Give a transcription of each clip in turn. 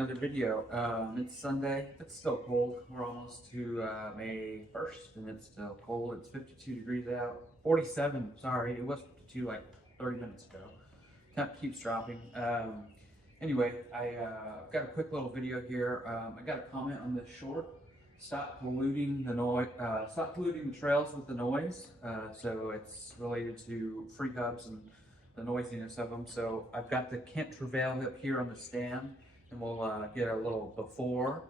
another video. It's Sunday. It's still cold. We're almost to May 1st, and it's still cold. It's 52 degrees out. 47, sorry. It was 52 like 30 minutes ago. Temp keeps dropping. Anyway, I've got a quick little video here. I got a comment on this short. Stop polluting the noise. Stop polluting the trails with the noise. So it's related to free hubs and the noisiness of them. So I've got the Kent Travail up here on the stand, and we'll get a little before.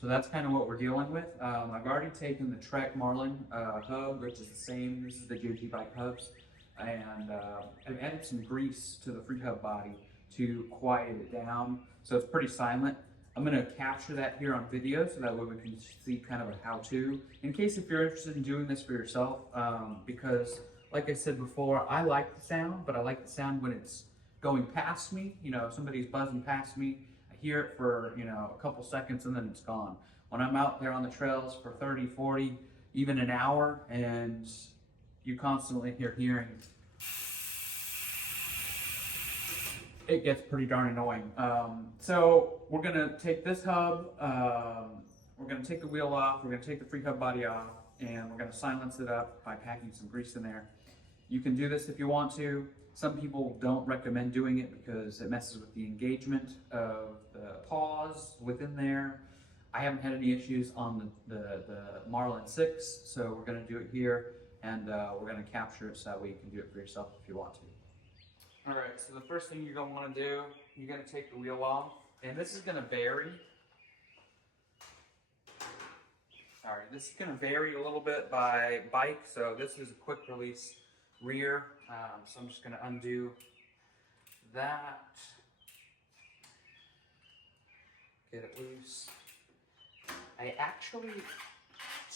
So that's kind of what we're dealing with. I've already taken the Trek Marlin hub, which is the same. This is the GOT bike hubs, and I've added some grease to the free hub body to quiet it down, so it's pretty silent. I'm going to capture that here on video so that way we can see kind of a how-to in case if you're interested in doing this for yourself, because like I said before, I like the sound, but I like the sound when it's going past me. You know, somebody's buzzing past me, I hear it for, you know, a couple seconds and then it's gone. When I'm out there on the trails for 30, 40, even an hour, and you constantly hearing, it gets pretty darn annoying. So we're gonna take this hub, we're gonna take the wheel off, we're gonna take the free hub body off, and we're gonna silence it up by packing some grease in there. You can do this if you want to. Some people don't recommend doing it because it messes with the engagement of the pause within there. I haven't had any issues on the Marlin 6, so we're gonna do it here, and we're gonna capture it so that way you can do it for yourself if you want to. All right, so the first thing you're gonna wanna do, you're gonna take the wheel off, and this is gonna vary. All right, this is gonna vary a little bit by bike, so this is a quick release rear, so I'm just gonna undo that, get it loose. I actually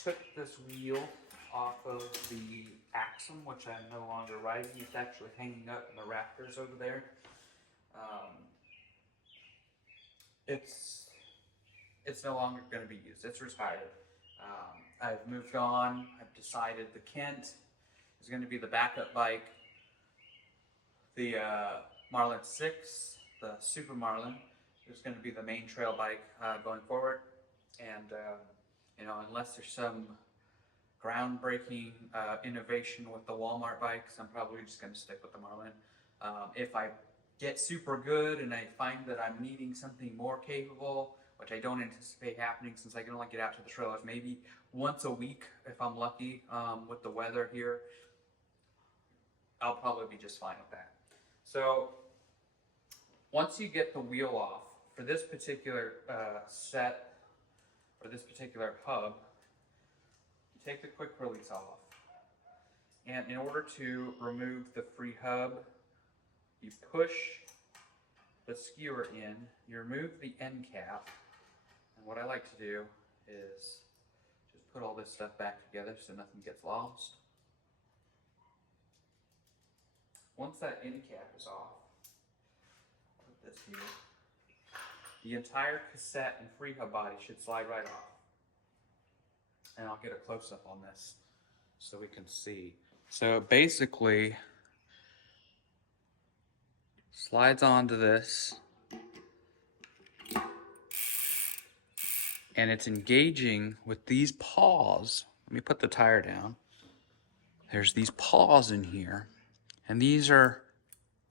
took this wheel off of the Axum, which I'm no longer riding. It's actually hanging up in the rafters over there. It's no longer going to be used. It's retired. I've moved on. I've decided the Kent is going to be the backup bike. The Marlin 6, the Super Marlin, is going to be the main trail bike going forward. And you know, unless there's some groundbreaking innovation with the Walmart bikes, I'm probably just going to stick with the Marlin. If I get super good and I find that I'm needing something more capable, which I don't anticipate happening since I can only get out to the trailers maybe once a week if I'm lucky with the weather here, I'll probably be just fine with that. So once you get the wheel off, for this particular set, or this particular hub, you take the quick release off. And in order to remove the free hub, you push the skewer in, you remove the end cap, and what I like to do is just put all this stuff back together so nothing gets lost. Once that end cap is off, put this here, the entire cassette and free hub body should slide right off. And I'll get a close-up on this so we can see. So it basically slides onto this, and it's engaging with these paws. Let me put the tire down. There's these paws in here, and these are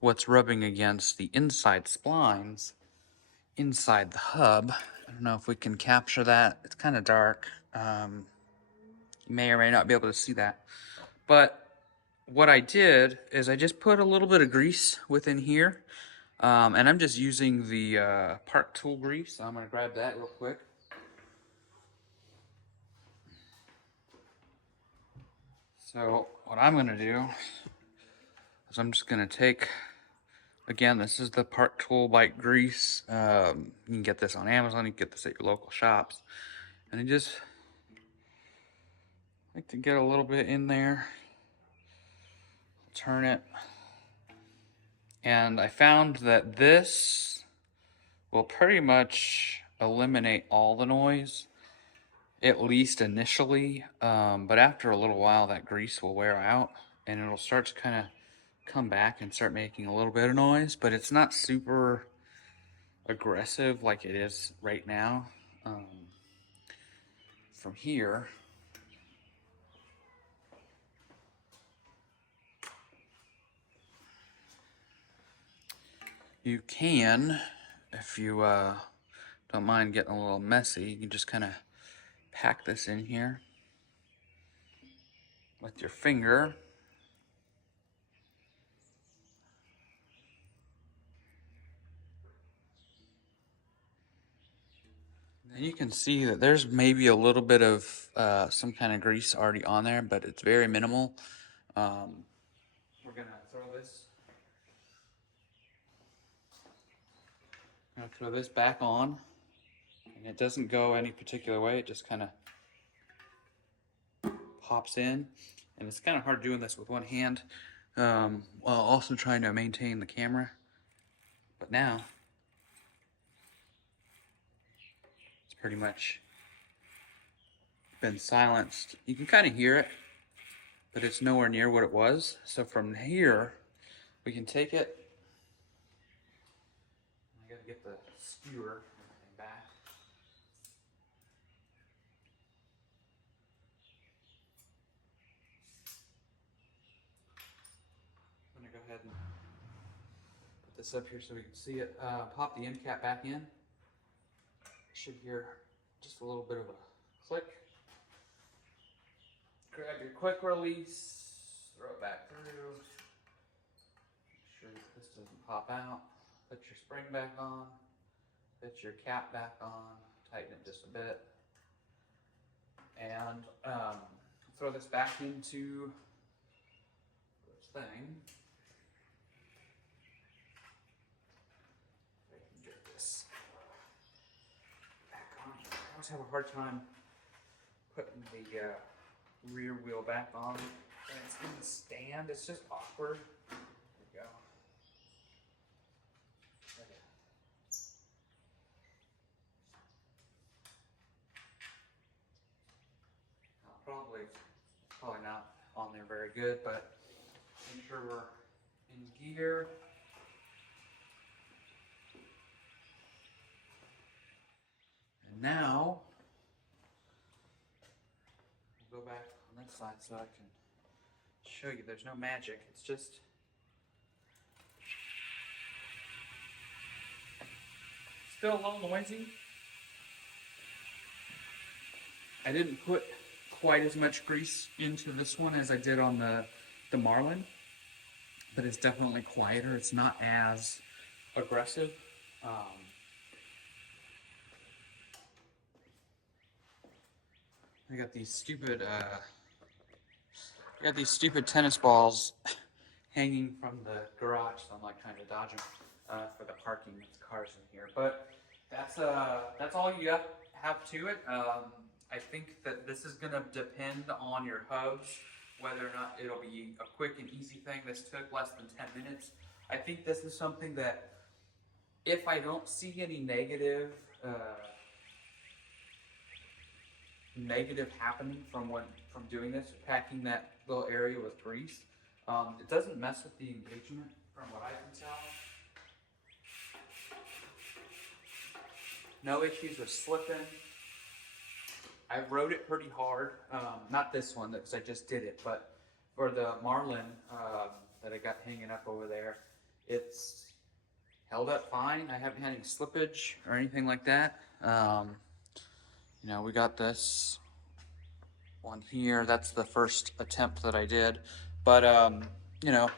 what's rubbing against the inside splines inside the hub. I don't know if we can capture that. It's kind of dark. You may or may not be able to see that. But what I did is I just put a little bit of grease within here. And I'm just using the Park Tool grease. So I'm gonna grab that real quick. So what I'm gonna do is I'm just gonna take, again, this is the Park Tool bike grease. You can get this on Amazon, you can get this at your local shops. And I just like to get a little bit in there, turn it. And I found that this will pretty much eliminate all the noise, at least initially. But after a little while, that grease will wear out and it'll start to kind of come back and start making a little bit of noise, but it's not super aggressive like it is right now. From here, you can, if you don't mind getting a little messy, you can just kind of pack this in here with your finger. And you can see that there's maybe a little bit of some kind of grease already on there, but it's very minimal. We're gonna throw this back on, and it doesn't go any particular way. It just kind of pops in, and it's kind of hard doing this with one hand, while also trying to maintain the camera. But now it's pretty much been silenced. You can kind of hear it, but it's nowhere near what it was. So from here, we can take it. I gotta get the skewer and everything back. I'm gonna go ahead and put this up here so we can see it. Pop the end cap back in. Should hear just a little bit of a click. Grab your quick release, throw it back through. Make sure that this doesn't pop out. Put your spring back on. Put your cap back on. Tighten it just a bit. And throw this back into this thing. I can get this back on. I always have a hard time putting the rear wheel back on. And it's in the stand. It's just awkward. There we go. Probably not on there very good, but make sure we're in gear. And now we'll go back on this side so I can show you there's no magic. It's just still a little noisy. I didn't put quite as much grease into this one as I did on the Marlin, but it's definitely quieter. It's not as aggressive. I got these stupid tennis balls hanging from the garage, so I'm like trying to dodge them for the parking of the cars in here. But that's all you have to it. I think that this is gonna depend on your hubs, whether or not it'll be a quick and easy thing. This took less than 10 minutes. I think this is something that if I don't see any negative happening from doing this, packing that little area with grease, it doesn't mess with the engagement from what I can tell. No issues with slipping. I rode it pretty hard. Not this one, because I just did it, but for the Marlin that I got hanging up over there, it's held up fine. I haven't had any slippage or anything like that. You know, we got this one here. That's the first attempt that I did. But, you know,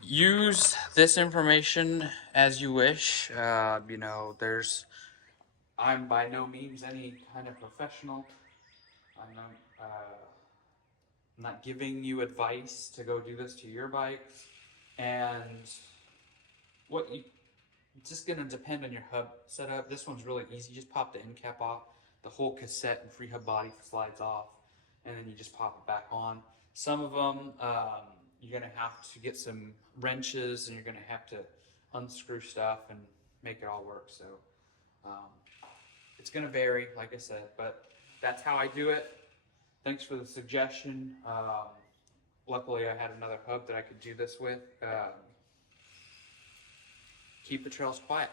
use this information as you wish. You know, I'm by no means any kind of professional. I'm not giving you advice to go do this to your bikes. And it's just gonna depend on your hub setup. This one's really easy. Just pop the end cap off. The whole cassette and free hub body slides off, and then you just pop it back on. Some of them, you're gonna have to get some wrenches, and you're gonna have to unscrew stuff and make it all work. So it's gonna vary, like I said, but that's how I do it. Thanks for the suggestion. luckily I had another hub that I could do this with. Keep the trails quiet.